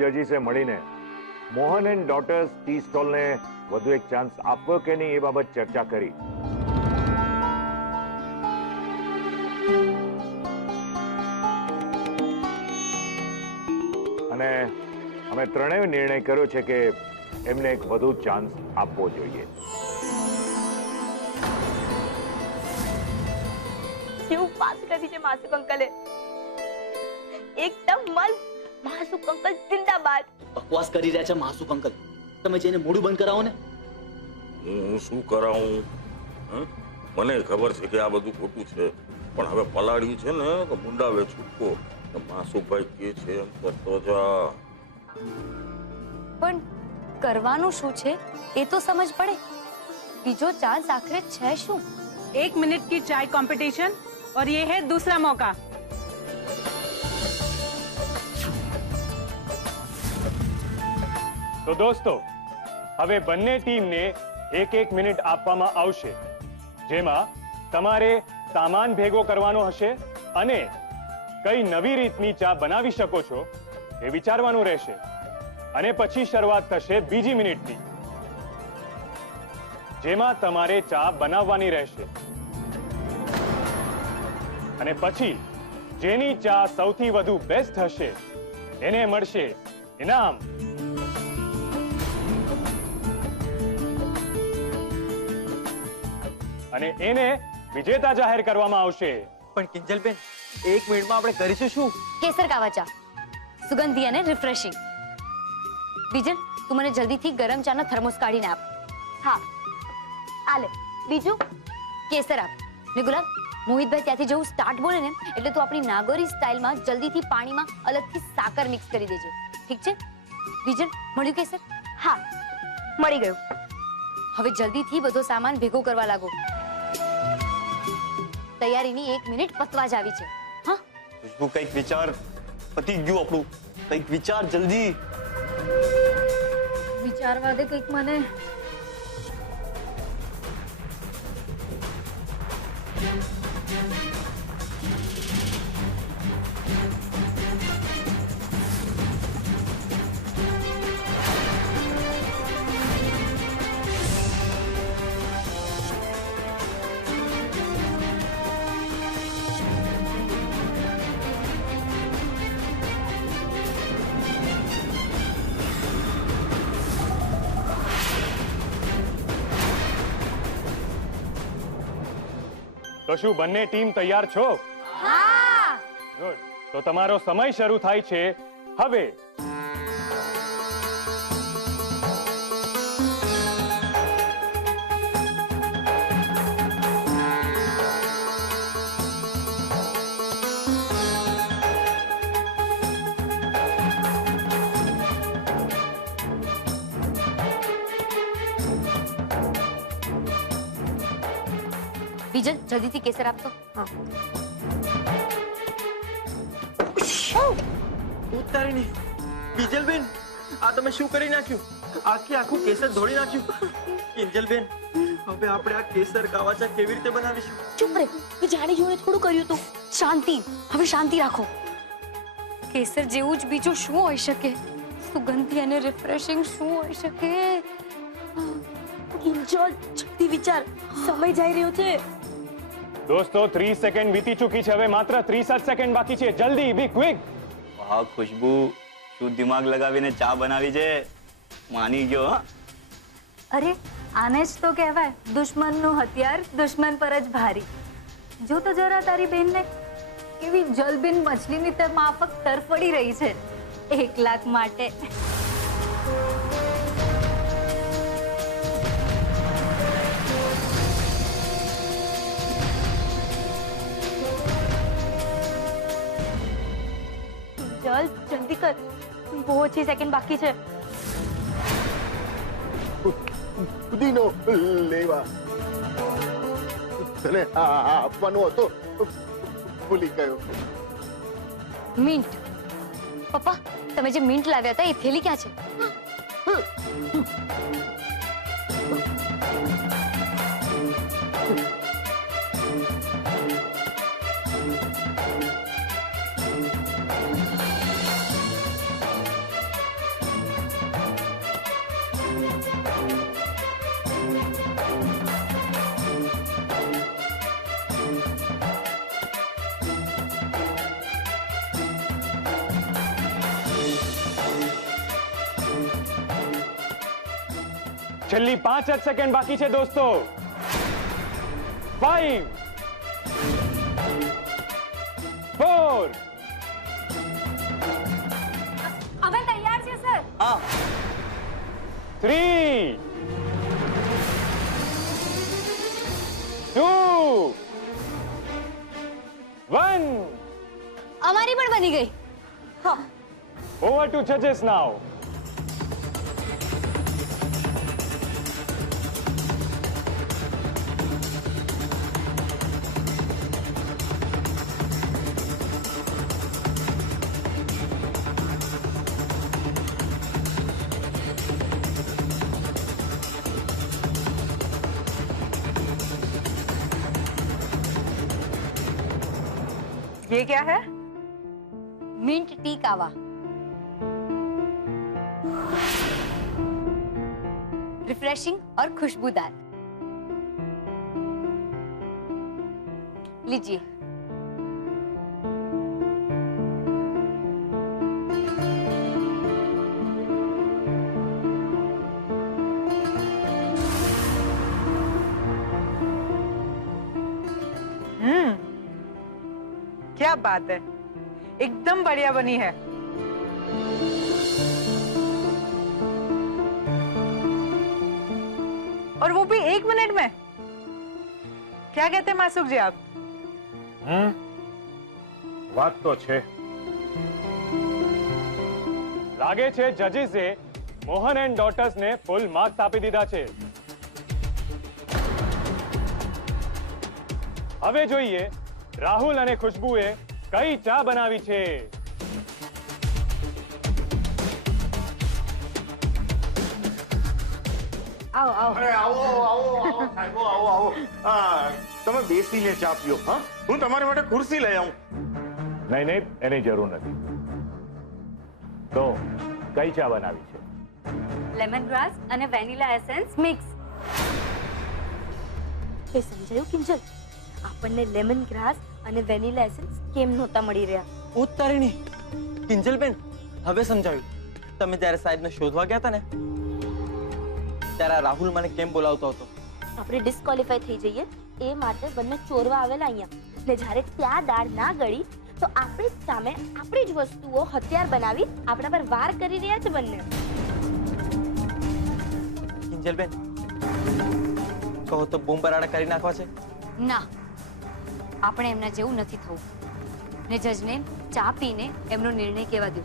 જજીસે મળીને Mohan and daughters T સ્ટોલને વધુ એક ચાન્સ આપવો કે નહીં એ બાબત ચર્ચા કરી. અને અમે ત્રણેય નિર્ણય કર્યો છે કે એમને એક વધુ ચાન્સ આપવો જોઈએ. કેવું પાસ કરી છે માસુક અંકલે. એકદમ મસ્ત. માસુક અંકલ જિંદાબાદ. બકવાસ કરી રહ્યા છે માસુક અંકલ. તમે જઈને મોઢું બંધ કરાવો ને. હું શું કરાવું? મને ખબર છે કે આ બધું ખોટું છે, પણ હવે પલાળ્યું છે ને તો મુંડાવે છૂટકો. માસુભાઈ કે છે એમ કરતો જા. પણ કરવાનું શું છે એ તો સમજ પડે. બીજો ચાન્સ આખરે છે શું? 1 मिनट की चाय कंपटीशन और ये है दूसरा मौका. તો દોસ્તો, હવે બંને ટીમને 1-1 મિનિટ આપવામાં આવશે, જેમાં તમારે સામાન ભેગો કરવાનો હશે અને કઈ નવી રીતની ચા બનાવી શકો છો એ વિચારવાનું રહેશે. અને પછી શરૂઆત થશે બીજી મિનિટની, જેમાં તમારે ચા બનાવવાની રહેશે. અને પછી જેની ચા સૌથી વધુ બેસ્ટ હશે એને મળશે ઇનામ. અને એને વિજેતા જાહેર કરવામાં આવશે. પણ કિંજલબેન, 1 મિનિટમાં આપણે કરીશું શું? કેસર કાવા ચા, સુગંધી અને રિફ્રેશિંગ. બીજલ, તું મને જલ્દીથી ગરમ ચાના થર્મોસ કાઢીને આપ. હા આલે. બીજું કેસર આપ. ને ગુલાબ, મોહિતભાઈ ત્યાંથી જેવું સ્ટાર્ટ બોલે ને એટલે તું આપણી નાગોરી સ્ટાઇલમાં જલ્દીથી પાણીમાં અલગથી સાકર મિક્સ કરી દેજે. ઠીક છે? બીજલ, મળ્યું કેસર? હા મળી ગયું. હવે જલ્દીથી બધો સામાન ભેગો કરવા લાગો. તૈયારીની 1 મિનિટ પતવા જ આવી છે. હા, ખુશ્બુ, કંઈક વિચાર. પતી ગયું આપણું. કંઈક વિચાર જલ્દી. વિચારવા દે કંઈક મને. તો શું બંને ટીમ તૈયાર છો? હા. ગુડ. તો તમારો સમય શરૂ થાય છે હવે. બીજલ, જલ્દીથી કેસર આપતો. હા. ઉતારીની. કિંજલબેન, આ તમે શું કરી નાખ્યું? આખું કેસર ધોળી નાખ્યું. કિંજલબેન, હવે આપણે આ કેસર કાવા ચા કેવી રીતે બનાવીશું? ચૂપ રે. મેં જાણી જોઈને થોડું કર્યું તું. શાંતિ. હવે શાંતિ રાખો. કેસર જેવું જ બીજું શું હોઈ શકે? સુગંધી અને રિફ્રેશિંગ શું હોઈ શકે? કિંજલ, જલ્દી વિચાર. સમય જઈ રહ્યો છે. દોસ્તો, 30 સેકન્ડ વીતી ચૂકી છે. હવે માત્ર 30 જ સેકન્ડ બાકી છે. જલ્દી, બી ક્વિક. વાહ ખુશ્બુ, શું દિમાગ લગાવીને ચા બનાવી છે. માની ગયો. હા, અરે આને જ તો કહેવાય દુશ્મનનું હથિયાર દુશ્મન પર જ ભારી. જો તો જરા તારી બેનને કેવી જલબિન મછલીની તે માફક તરફડી રહી છે 1 લાખ માટે. ચલ જલ્દી કર. બહુ ઓછી સેકન્ડ બાકી છે. પુદીનો લેવા તને આપવાનો હતો, ભૂલી ગયો. મિન્ટ. પપ્પા, તમે જે મિન્ટ લાવ્યા હતા એ થેલી ક્યાં છે? છેલ્લી 5 જ સેકન્ડ બાકી છે દોસ્તો. 5 4 અમે તૈયાર છે સર. હા 3 2 1 અમારી પણ બની ગઈ. Over to judges now. ये क्या है? मिंट टी कावा. रिफ्रेशिंग और खुशबूदार. लीजिए. क्या बात है, एकदम बढ़िया बनी है. और वो भी 1 मिनट में. क्या कहते हैं मासूक जी आप? વાત તો છે. લાગે છે જજીસે મોહન એન્ડ ડોટર્સ ને ફૂલ માર્ક્સ આપી દીધા છે. હવે જોઈએ રાહુલ અને ખુશ્બુએ કઈ ચા બનાવી છે. આવો આવો. અરે આવો આવો આવો સાહેબો આવો આવો. હા, તમે બેસીને ચા પીઓ. હા, હું તમારી માટે ખુરશી લઈ આવું. નહીં નહીં, એની જરૂર નથી. તો કઈ ચા બનાવી છે? લેમન ગ્રાસ અને વેનીલા એસેન્સ મિક્સ. એ સમજાયું કિંજલ? આપણને લેમન ગ્રાસ અને વેનીલા એસેન્સ કેમ નહોતા મળી રહ્યા? ઉત્તરીણી કિંજલબેન, હવે સમજાયું. તમે જ્યારે સાહેબને શોધવા ગયા હતા ને, ત્યારે આ રાહુલ મને કેમ બોલાવતો હતો? આપણે ડિસ્ક્વોલિફાય થઈ જઈએ એ માટે બંને ચોરવા આવેલા અહીંયા. ને જ્યારે ત્યાં દાળ ના ગળી તો આપણી જ સામે આપણી જ વસ્તુઓ હથિયાર બનાવી આપણા પર વાર કરી રહ્યા છે બંને. કિંજલબેન, કહો તો બૂમ બરાડા કરી નાખવા છે? ના, આપણે એમના જેવું નથી થવું. ને જજને ચા પીને એમનો નિર્ણય કહેવા દો.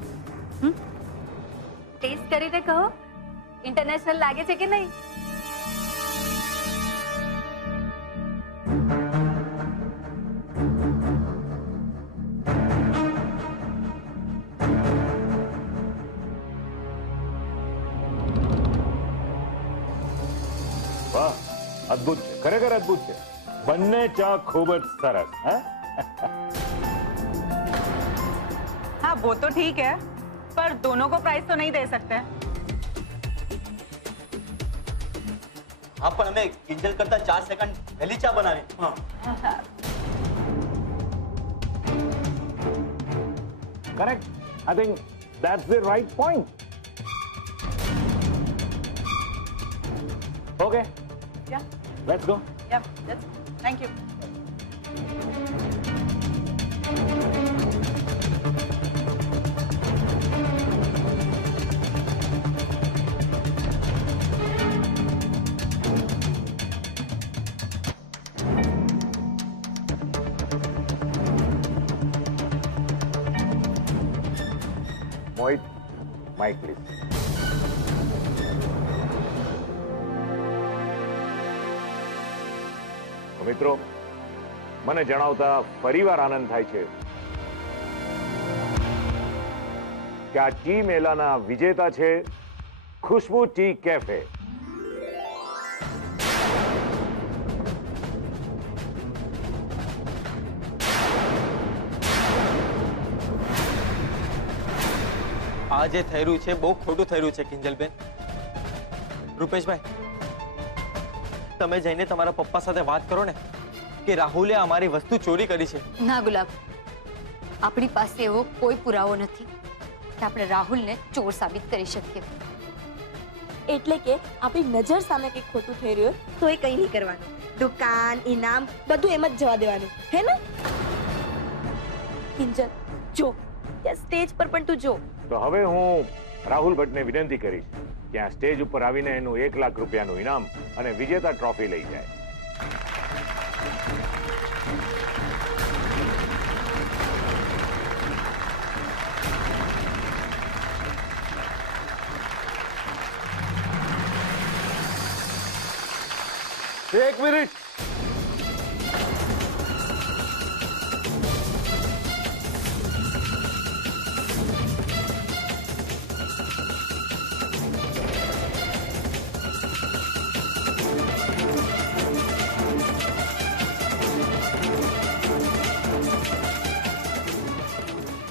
ટેસ્ટ કરીને કહો ઇન્ટરનેશનલ લાગે છે કે નહીં. વાહ, અદ્ભુત છે, ખરેખર અદ્ભુત છે. બંને ચા ખૂબ જ સરસ. હા, हाँ वो तो ठीक है, पर दोनों को प्राइस तो नहीं दे सकते. હા, પણ અમે કિંજલ કરતા 4 સેકન્ડ વહેલી ચા બનાવી. હા, correct. I think that's the right point. Okay, Yeah, let's go. yeah, thank you. Mohit, mic please. તો મિત્રો, મને જણાવતા ફરીવાર આનંદ થાય છે કે આ ટી મેલાના વિજેતા છે ખુશ્બુ ટી કેફે. આ જે થઈ રહ્યું છે બહુ ખોટું થઈ રહ્યું છે કિંજલબેન. રૂપેશભાઈ, તમે જઈને તમારા પપ્પા સાથે વાત કરો ને કે રાહુલે અમારી વસ્તુ ચોરી કરી છે. ના ગુલાબ, આપણી પાસે એવો કોઈ પુરાવો નથી કે આપણે રાહુલને ચોર સાબિત કરી શકીએ. એટલે કે આપણી નજર સામે કંઈક ખોટું થઈ રહ્યું હોય તો એ કંઈ નહીં કરવાનું. દુકાન, ઇનામ બધું એમ જ જવા દેવાનું, હે ને? કિંજલ જો, ત્યાં સ્ટેજ પર પણ તું જો. તો હવે હું રાહુલ ભટ્ટને વિનંતી કરીશ કે આ સ્ટેજ ઉપર આવીને એનું 1 લાખ રૂપિયાનું ઇનામ અને વિજેતા ટ્રોફી લઈ જાય. એક મિનિટ.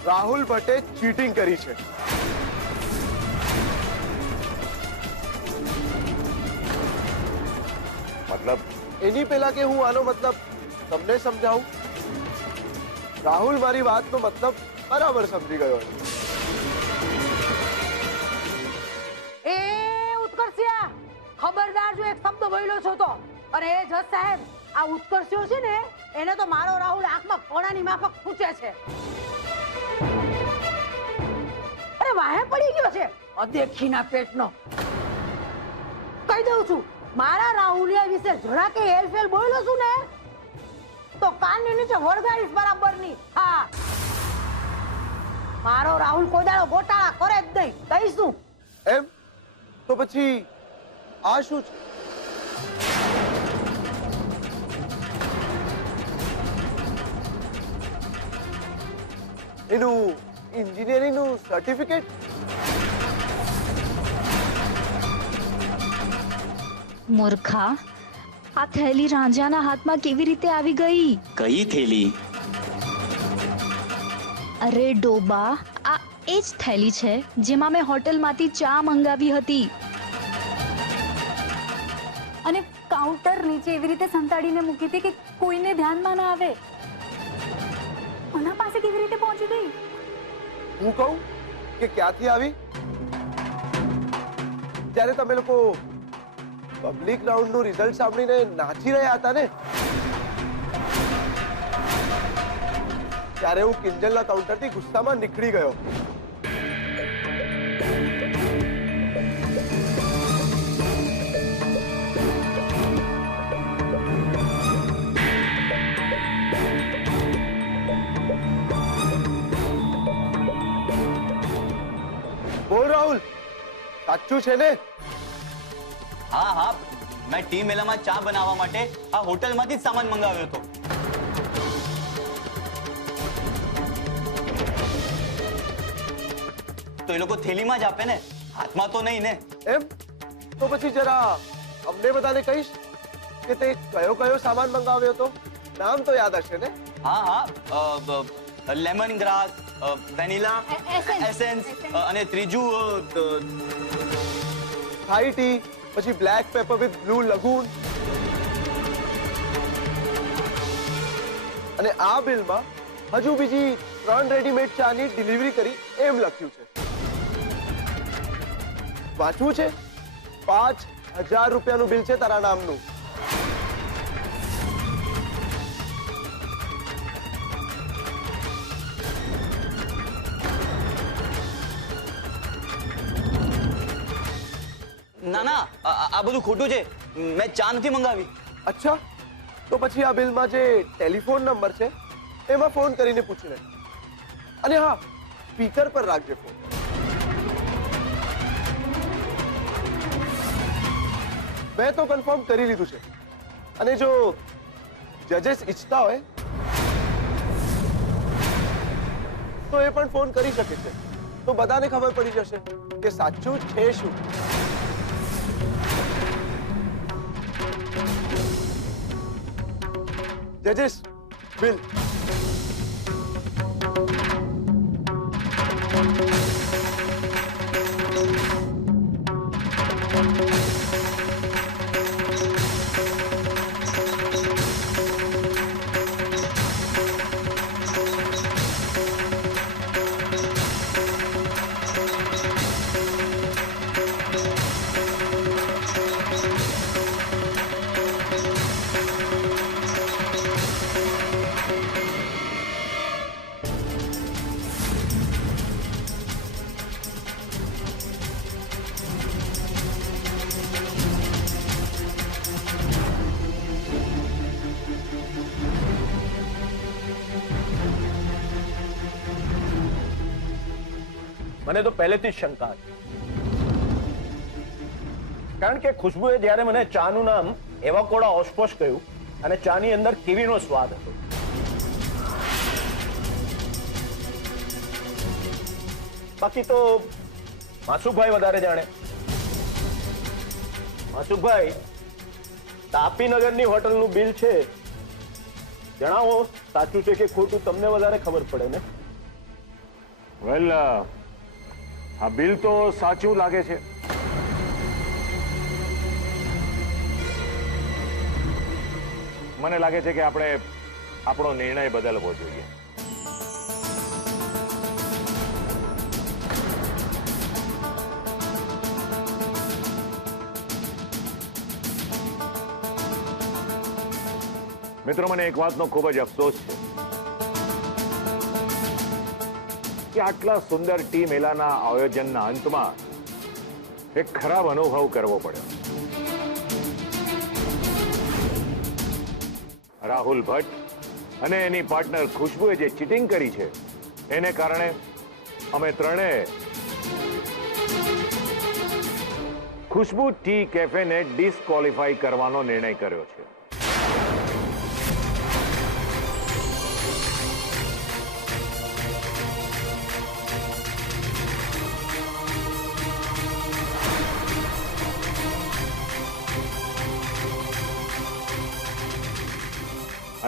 રાહુલ ભટ્ટે ચીટિંગ કરી છે. મતલબ એની પહેલા કે હું આનો મતલબ તમને સમજાવું, રાહુલ મારી વાતનો મતલબ બરાબર સમજી ગયો છે. એ ઉત્કર્ષિયા, ખબરદાર જો એક શબ્દ બોલ્યો છો તો. અને એ જજ સાહેબ, આ ઉત્કર્ષિયો છે ને, એને તો મારો રાહુલ આંખમાં પોણાની માફક ખૂંચે છે. અરે વાહે પડી ગયો છે અદેખીના પેટનો. કહી દઉં છું, મારા રાહુલિયા વિશે જરા કે હેલફેલ બોલ્યો છું ને તો કાનની નીચે વળગાડીશ બરાબરની. હા, મારો રાહુલ કોઈ દાડો ગોટાળા કરે જ નહીં, કહીશું. એમ તો પછી આ શું છે? એનું એન્જિનિયરિંગનું સર્ટિફિકેટ? મૂર્ખા, આ થેલી રાંઝાના હાથમાં કેવી રીતે આવી ગઈ? કઈ થેલી? અરે ડોબા, આ એ જ થેલી છે જેમાં મેં હોટલમાંથી ચા મંગાવી હતી. અને કાઉન્ટર નીચે એવી રીતે સંતાડીને મૂકી હતી કે કોઈને ધ્યાનમાં ના આવે. આના પાસે કેવી રીતે પહોંચી ગઈ? હું કહું કે ક્યાંથી આવી? જ્યારે તમે લોકો પબ્લિક રાઉન્ડ નું રિઝલ્ટ સાંભળીને નાચી રહ્યા હતા ને, ત્યારે હું કિંજલના કાઉન્ટરથી ગુસ્સામાં નીકળી ગયો. બોલ રાહુલ, સાચું છે ને? હા હા, મેં ટીમ મેલામાં ચા બનાવવા માટે આ હોટલમાંથી જ સામાન મંગાવ્યો હતો. તો એ લોકો થેલીમાં જ આપે ને, હાથમાં તો નહીં ને. એમ તો પછી જરા અમને બધાને કહીશ કે તે કયો કયો સામાન મંગાવ્યો હતો? નામ તો યાદ હશે ને? હા હા, લેમન ગ્રાસ, વેનીલા એસેન્સ અને ત્રીજું થાઈ ટી, પછી બ્લેક પેપર વિથ બ્લુ લગૂન. અને આ બિલમાં હજુ બીજી 3 રેડીમેડ ચાની ડિલિવરી કરી એમ લખ્યું છે. વાંચવું છે? 5000 રૂપિયાનું બિલ છે તારા નામનું. ના ના, આ બધું ખોટું છે. મેં ચા નથી મંગાવી. અચ્છા, તો પછી આ બિલમાં જે ટેલિફોન નંબર છે એમાં ફોન કરીને પૂછી લે. અને હા, સ્પીકર પર રાખજે ફોન. મેં તો કન્ફર્મ કરી લીધું છે. અને જો જજેસ ઈચ્છતા હોય તો એ પણ ફોન કરી શકે છે. તો બધાને ખબર પડી જશે કે સાચું છે શું. જજેસ, બિલ. મને તો પહેલેથી જ શંકા હતી, કારણ કે ખુશ્બુએ જ્યારે મને ચાનું નામ એવાકોડા ઓસ્પોસ કહ્યું અને ચાની અંદર કીવીનો સ્વાદ હતો, બાકી તો માસુકભાઈ વધારે જાણે. માસુકભાઈ, તાપીનગરની હોટલનું બિલ છે, જણાવો સાચું છે કે ખોટું, તમને વધારે ખબર પડે ને. વેલ, આ બિલ તો સાચું લાગે છે. મને લાગે છે કે આપણે આપણો નિર્ણય બદલવો જોઈએ. મિત્રો, મને એક વાતનો ખૂબ જ અફસોસ છે કે આટલા સુંદર ટી મેળાના આયોજનના અંતમાં એક ખરાબ અનુભવ કરવો પડ્યો. રાહુલ ભટ્ટ અને એની પાર્ટનર ખુશ્બુએ જે ચીટિંગ કરી છે એને કારણે અમે ત્રણેય ખુશ્બુ ટી કેફેને ડિસ્ક્વોલિફાઈ કરવાનો નિર્ણય કર્યો છે.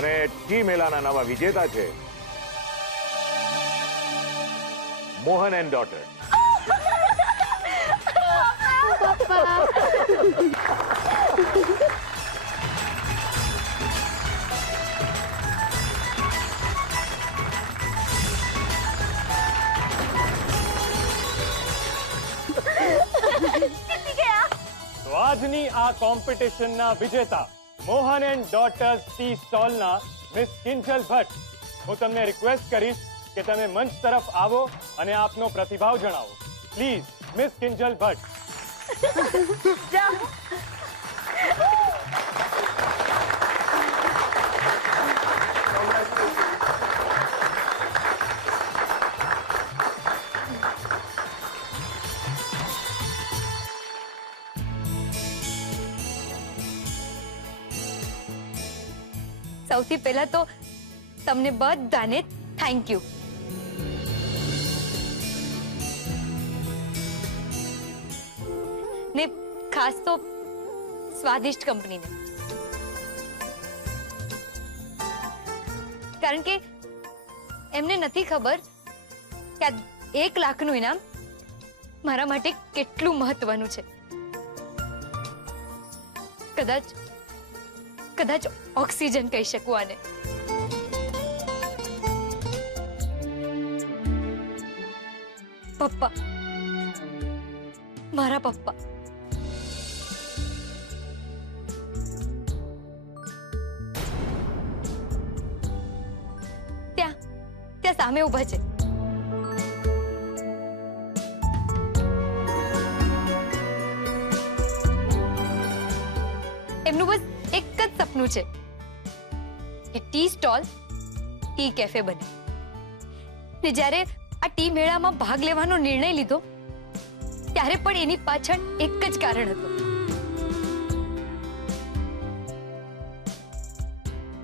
અને ટી મેળાના નવા વિજેતા છે મોહન એન્ડ ડોટર. તો આજની આ કોમ્પિટિશનના વિજેતા મોહન એન્ડ ડોટર્સ ટી સ્ટોલના મિસ કિંજલ ભટ્ટ, હું તમને રિક્વેસ્ટ કરીશ કે તમે મંચ તરફ આવો અને આપનો પ્રતિભાવ જણાવો. Please, miss Kinjal Bhatt. સૌથી પહેલા તો તમને બધાને થેન્ક યુ. ને ખાસ તો સ્વાદિષ્ટ કંપનીને, કારણ કે એમને નથી ખબર કે આ 1 લાખનું ઇનામ મારા માટે કેટલું મહત્વનું છે. કદાચ ઓક્સિજન કહી શકું આને. પપ્પા, મારા પપ્પા. ત્યાં સામે ઊભા છે. એમનું બસ એક જ સપનું છે કે ટી સ્ટોલ ટી કેફે બને. ને જ્યારે આ ટી મેળામાં ભાગ લેવાનો નિર્ણય લીધો ત્યારે પણ એની પાછળ એક જ કારણ હતું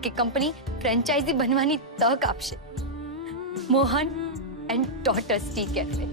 કે કંપની ફ્રેન્ચાઇઝી બનવાની તક આપશે Mohan and daughters T cafe.